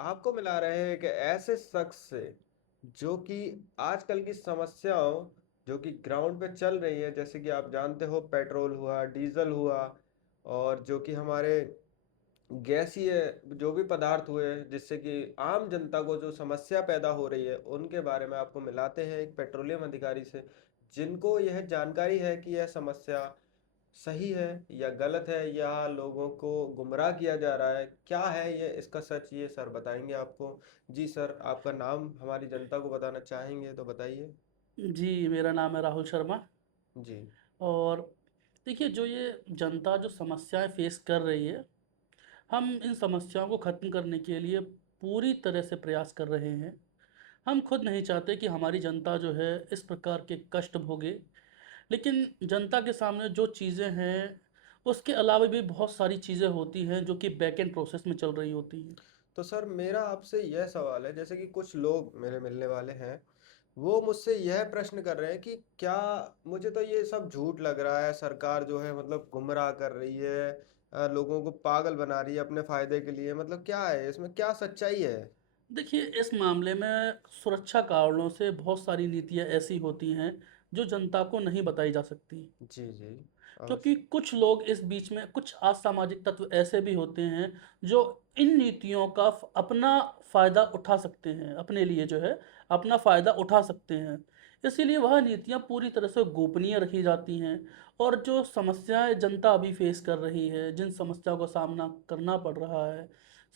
आपको मिला रहे हैं एक ऐसे शख्स से जो कि आजकल की समस्याओं जो कि ग्राउंड पे चल रही है, जैसे कि आप जानते हो पेट्रोल हुआ, डीजल हुआ, और जो कि हमारे गैसीय जो भी पदार्थ हुए जिससे कि आम जनता को जो समस्या पैदा हो रही है उनके बारे में आपको मिलाते हैं एक पेट्रोलियम अधिकारी से जिनको यह जानकारी है कि यह समस्या सही है या गलत है या लोगों को गुमराह किया जा रहा है, क्या है ये इसका सच, ये सर बताएंगे आपको। जी सर, आपका नाम हमारी जनता को बताना चाहेंगे तो बताइए। जी, मेरा नाम है राहुल शर्मा। जी। और देखिए, जो ये जनता जो समस्याएं फेस कर रही है, हम इन समस्याओं को ख़त्म करने के लिए पूरी तरह से प्रयास कर रहे हैं। हम खुद नहीं चाहते कि हमारी जनता जो है इस प्रकार के कष्ट भोगे, लेकिन जनता के सामने जो चीज़ें हैं, उसके अलावा भी बहुत सारी चीज़ें होती हैं जो कि बैक एंड प्रोसेस में चल रही होती हैं। तो सर मेरा आपसे यह सवाल है, जैसे कि कुछ लोग मेरे मिलने वाले हैं, वो मुझसे यह प्रश्न कर रहे हैं कि क्या, मुझे तो ये सब झूठ लग रहा है, सरकार जो है मतलब गुमराह कर रही है, लोगों को पागल बना रही है अपने फायदे के लिए, मतलब क्या है इसमें, क्या सच्चाई है? देखिए, इस मामले में सुरक्षा कारणों से बहुत सारी नीतियाँ ऐसी होती हैं जो जनता को नहीं बताई जा सकती, जी जी। क्योंकि अवश्य। कुछ लोग इस बीच में, कुछ असामाजिक तत्व ऐसे भी होते हैं जो इन नीतियों का अपना फ़ायदा उठा सकते हैं, अपने लिए जो है अपना फ़ायदा उठा सकते हैं। इसीलिए वह नीतियाँ पूरी तरह से गोपनीय रखी जाती हैं। और जो समस्याएं जनता अभी फेस कर रही है, जिन समस्याओं का सामना करना पड़ रहा है,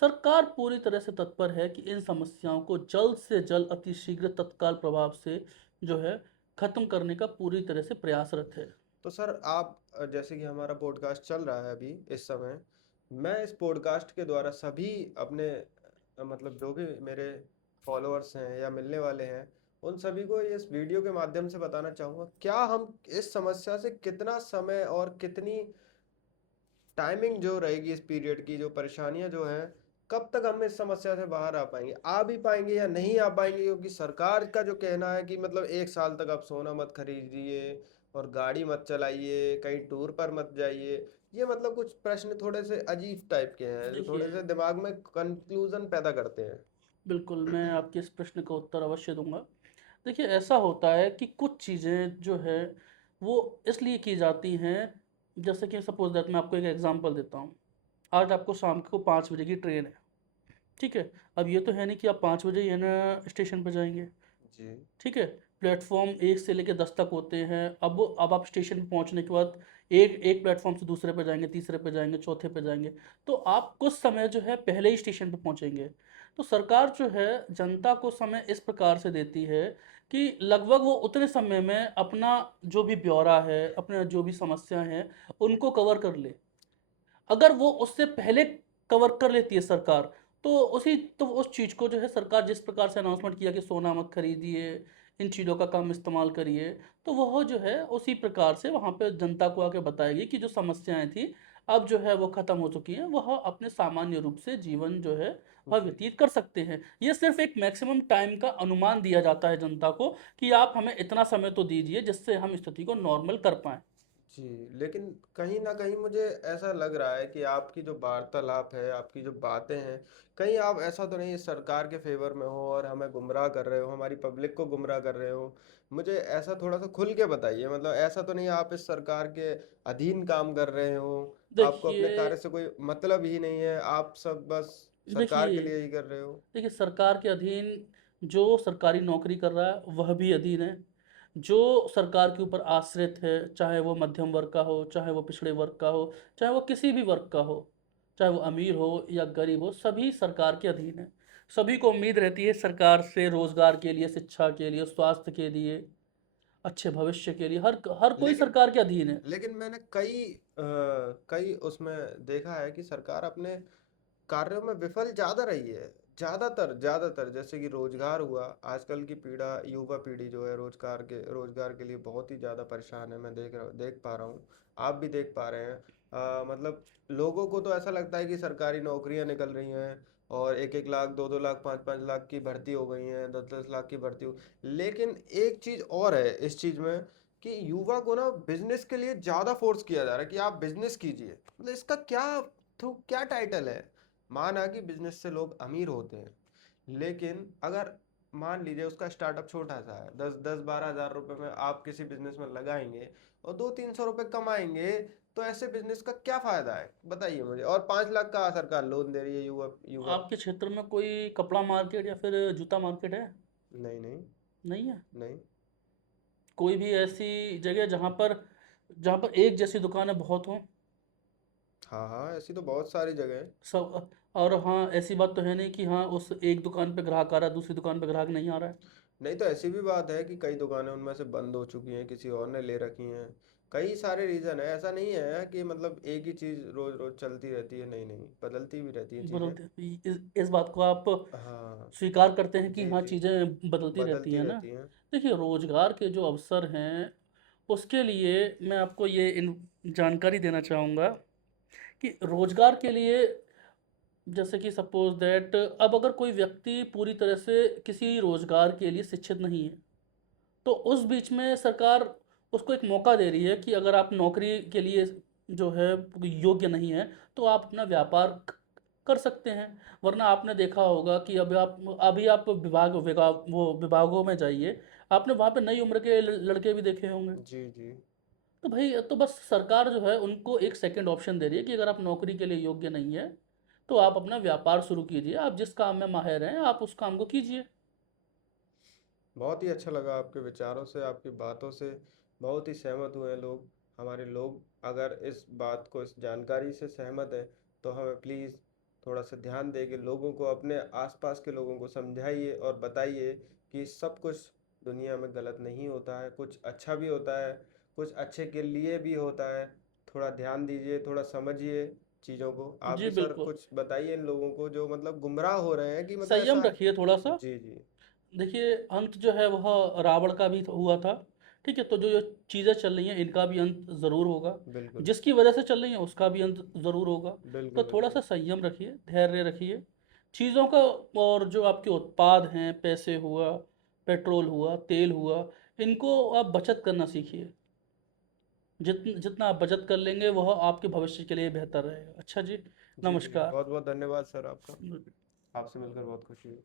सरकार पूरी तरह से तत्पर है कि इन समस्याओं को जल्द से जल्द, अतिशीघ्र, तत्काल प्रभाव से जो है खत्म करने का पूरी तरह से प्रयासरत है। तो सर आप जैसे कि हमारा पॉडकास्ट चल रहा है अभी इस समय, मैं इस पॉडकास्ट के द्वारा सभी अपने मतलब जो भी मेरे फॉलोअर्स हैं या मिलने वाले हैं, उन सभी को इस वीडियो के माध्यम से बताना चाहूँगा, क्या हम इस समस्या से कितना समय और कितनी टाइमिंग जो रहेगी इस पीरियड की, जो परेशानियां जो हैं, कब तक हम इस समस्या से बाहर आ पाएंगे, आ भी पाएंगे या नहीं आ पाएंगे, क्योंकि सरकार का जो कहना है कि मतलब 1 साल तक आप सोना मत खरीदिए और गाड़ी मत चलाइए, कहीं टूर पर मत जाइए। ये मतलब कुछ प्रश्न थोड़े से अजीब टाइप के हैं जो थोड़े देखिए, से दिमाग में कंक्लूजन पैदा करते हैं। बिल्कुल, मैं आपके इस प्रश्न का उत्तर अवश्य दूँगा। देखिए, ऐसा होता है कि कुछ चीज़ें जो है, वो इसलिए की जाती हैं, जैसे कि सपोज़ दैट मैं आपको एक एग्ज़ाम्पल देता हूँ। आज आपको शाम को 5 बजे की ट्रेन है, ठीक है? अब ये तो है नहीं कि आप 5 बजे ही है ना स्टेशन पे जाएँगे। जी। ठीक है? प्लेटफ़ॉर्म 1 से लेके 10 तक होते हैं। अब आप स्टेशन पे पहुँचने के बाद एक एक प्लेटफ़ॉर्म से दूसरे पे जाएँगे, तीसरे पे जाएँगे, चौथे पे जाएँगे। तो आप कुछ समय जो है पहले ही स्टेशन पे पहुँचेंगे। तो सरकार जो है जनता को समय इस प्रकार से देती है कि लगभग वो उतने समय में अपना जो भी ब्यौरा है, अपना जो भी समस्या हैं, उनको कवर कर ले। अगर वो उससे पहले कवर कर लेती है सरकार, तो उस चीज़ को जो है सरकार जिस प्रकार से अनाउंसमेंट किया कि सोना मत खरीदिए, इन चीज़ों का कम इस्तेमाल करिए, तो वह जो है उसी प्रकार से वहाँ पे जनता को आके बताएगी कि जो समस्याएं थी, अब जो है वो ख़त्म हो चुकी हैं, वह अपने सामान्य रूप से जीवन जो है वह जी। व्यतीत कर सकते हैं। ये सिर्फ एक मैक्सिमम टाइम का अनुमान दिया जाता है जनता को कि आप हमें इतना समय तो दीजिए जिससे हम स्थिति को नॉर्मल कर पाएँ। जी, लेकिन कहीं न कहीं मुझे ऐसा लग रहा है कि आपकी जो वार्तालाप है, आपकी जो बातें हैं, कहीं आप ऐसा तो नहीं सरकार के फ़ेवर में हो और हमें गुमराह कर रहे हो, हमारी पब्लिक को गुमराह कर रहे हो? मुझे ऐसा थोड़ा-सा खुल के बताइए, मतलब ऐसा तो नहीं आप इस सरकार के अधीन काम कर रहे हो, आपको अपने देखिए कार्य से कोई मतलब ही नहीं है, आप सब बस सरकार के देखिए लिए ही कर रहे हो? देखिए, सरकार के अधीन जो सरकारी नौकरी कर रहा है वह भी अधीन है। जो सरकार के ऊपर आश्रित है, चाहे वो मध्यम वर्ग का हो, चाहे वो पिछड़े वर्ग का हो, चाहे वो किसी भी वर्ग का हो, चाहे वो अमीर हो या गरीब हो, सभी सरकार के अधीन है। सभी को उम्मीद रहती है सरकार से रोजगार के लिए, शिक्षा के लिए, स्वास्थ्य के लिए, अच्छे भविष्य के लिए। हर हर कोई लेकिन सरकार के अधीन है। लेकिन मैंने कई उसमें देखा है कि सरकार अपने कार्यों में विफल ज़्यादा रही है। ज़्यादातर ज़्यादातर जैसे कि रोजगार हुआ, आजकल की पीढ़ा युवा पीढ़ी जो है रोजगार के लिए बहुत ही ज़्यादा परेशान है, मैं देख पा रहा हूँ, आप भी देख पा रहे हैं। मतलब लोगों को तो ऐसा लगता है कि सरकारी नौकरियां निकल रही हैं और 1-1 लाख, 2-2 लाख, 5-5 लाख की भर्ती हो गई हैं, 10-10 लाख की भर्ती हो। लेकिन एक चीज़ और है इस चीज़ में कि युवा को ना बिजनेस के लिए ज़्यादा फोर्स किया जा रहा है कि आप बिजनेस कीजिए, मतलब इसका क्या, तो क्या टाइटल है? माना कि बिजनेस से लोग अमीर होते हैं, लेकिन अगर मान लीजिए उसका स्टार्टअप छोटा सा है, 10-12 हज़ार रुपए में आप किसी बिजनेस में लगाएंगे और 200-300 रुपए कमाएंगे, तो ऐसे बिजनेस का क्या फायदा है बताइए मुझे। और 5 लाख का सरकार लोन दे रही है युवा युवा। आपके क्षेत्र में कोई कपड़ा मार्केट या फिर जूता मार्केट है? नहीं नहीं। नहीं है? नहीं। कोई भी ऐसी जगह जहाँ पर एक जैसी दुकानें बहुत हों? हाँ हाँ, ऐसी तो बहुत सारी जगह है। सब। और हाँ, ऐसी बात तो है नहीं कि हाँ उस एक दुकान पे ग्राहक आ रहा है, दूसरी दुकान पे ग्राहक नहीं आ रहा है। नहीं तो ऐसी भी बात है कि कई दुकानें उनमें से बंद हो चुकी हैं, किसी और ने ले रखी हैं। कई सारे रीजन है, ऐसा नहीं है कि मतलब एक ही चीज रोज रोज चलती रहती है, नहीं नहीं, बदलती भी रहती हैं चीजें। बदलते इस बात को आप हाँ। स्वीकार करते हैं कि जी हाँ जी। चीज़ें बदलती रहती बदलती हैं ना। रहती हैं। देखिए, रोजगार के जो अवसर हैं उसके लिए मैं आपको ये जानकारी देना चाहूँगा कि रोजगार के लिए, जैसे कि सपोज दैट, अब अगर कोई व्यक्ति पूरी तरह से किसी रोजगार के लिए शिक्षित नहीं है, तो उस बीच में सरकार उसको एक मौका दे रही है कि अगर आप नौकरी के लिए जो है योग्य नहीं है, तो आप अपना व्यापार कर सकते हैं। वरना आपने देखा होगा कि अभी आप विभागों में जाइए, आपने वहाँ पे नई उम्र के लड़के भी देखे होंगे। जी जी। तो भाई, तो बस सरकार जो है उनको एक सेकंड ऑप्शन दे रही है कि अगर आप नौकरी के लिए योग्य नहीं है, तो आप अपना व्यापार शुरू कीजिए, आप जिस काम में माहिर हैं आप उस काम को कीजिए। बहुत ही अच्छा लगा आपके विचारों से, आपकी बातों से। बहुत ही सहमत हुए हैं लोग, हमारे लोग। अगर इस बात को, इस जानकारी से सहमत है, तो हमें प्लीज़ थोड़ा सा ध्यान दें कि लोगों को, अपने आसपास के लोगों को समझाइए और बताइए कि सब कुछ दुनिया में गलत नहीं होता है, कुछ अच्छा भी होता है, कुछ अच्छे के लिए भी होता है। थोड़ा ध्यान दीजिए, थोड़ा समझिए चीज़ों को। आप जी भी सर बिल्कुल। कुछ बताइए इन लोगों को जो मतलब गुमराह हो रहे हैं कि मतलब संयम ऐसा। रखिए थोड़ा सा। जी जी। देखिए, अंत जो है वह रावण का भी हुआ था। ठीक है, तो जो जो चीज़ें चल रही हैं इनका भी अंत ज़रूर होगा। बिल्कुल जिसकी वजह से चल रही हैं उसका भी अंत ज़रूर होगा। तो बिल्कुल। थोड़ा सा बिल्कुल। संयम रखिए, धैर्य रखिए चीज़ों का। और जो आपके उत्पाद हैं, पैसे हुआ, पेट्रोल हुआ, तेल हुआ, इनको आप बचत करना सीखिए। जितना आप बचत कर लेंगे वह आपके भविष्य के लिए बेहतर रहेगा। अच्छा जी, जी जी, नमस्कार। बहुत बहुत धन्यवाद सर आपका। आपसे मिलकर बहुत खुशी हुई।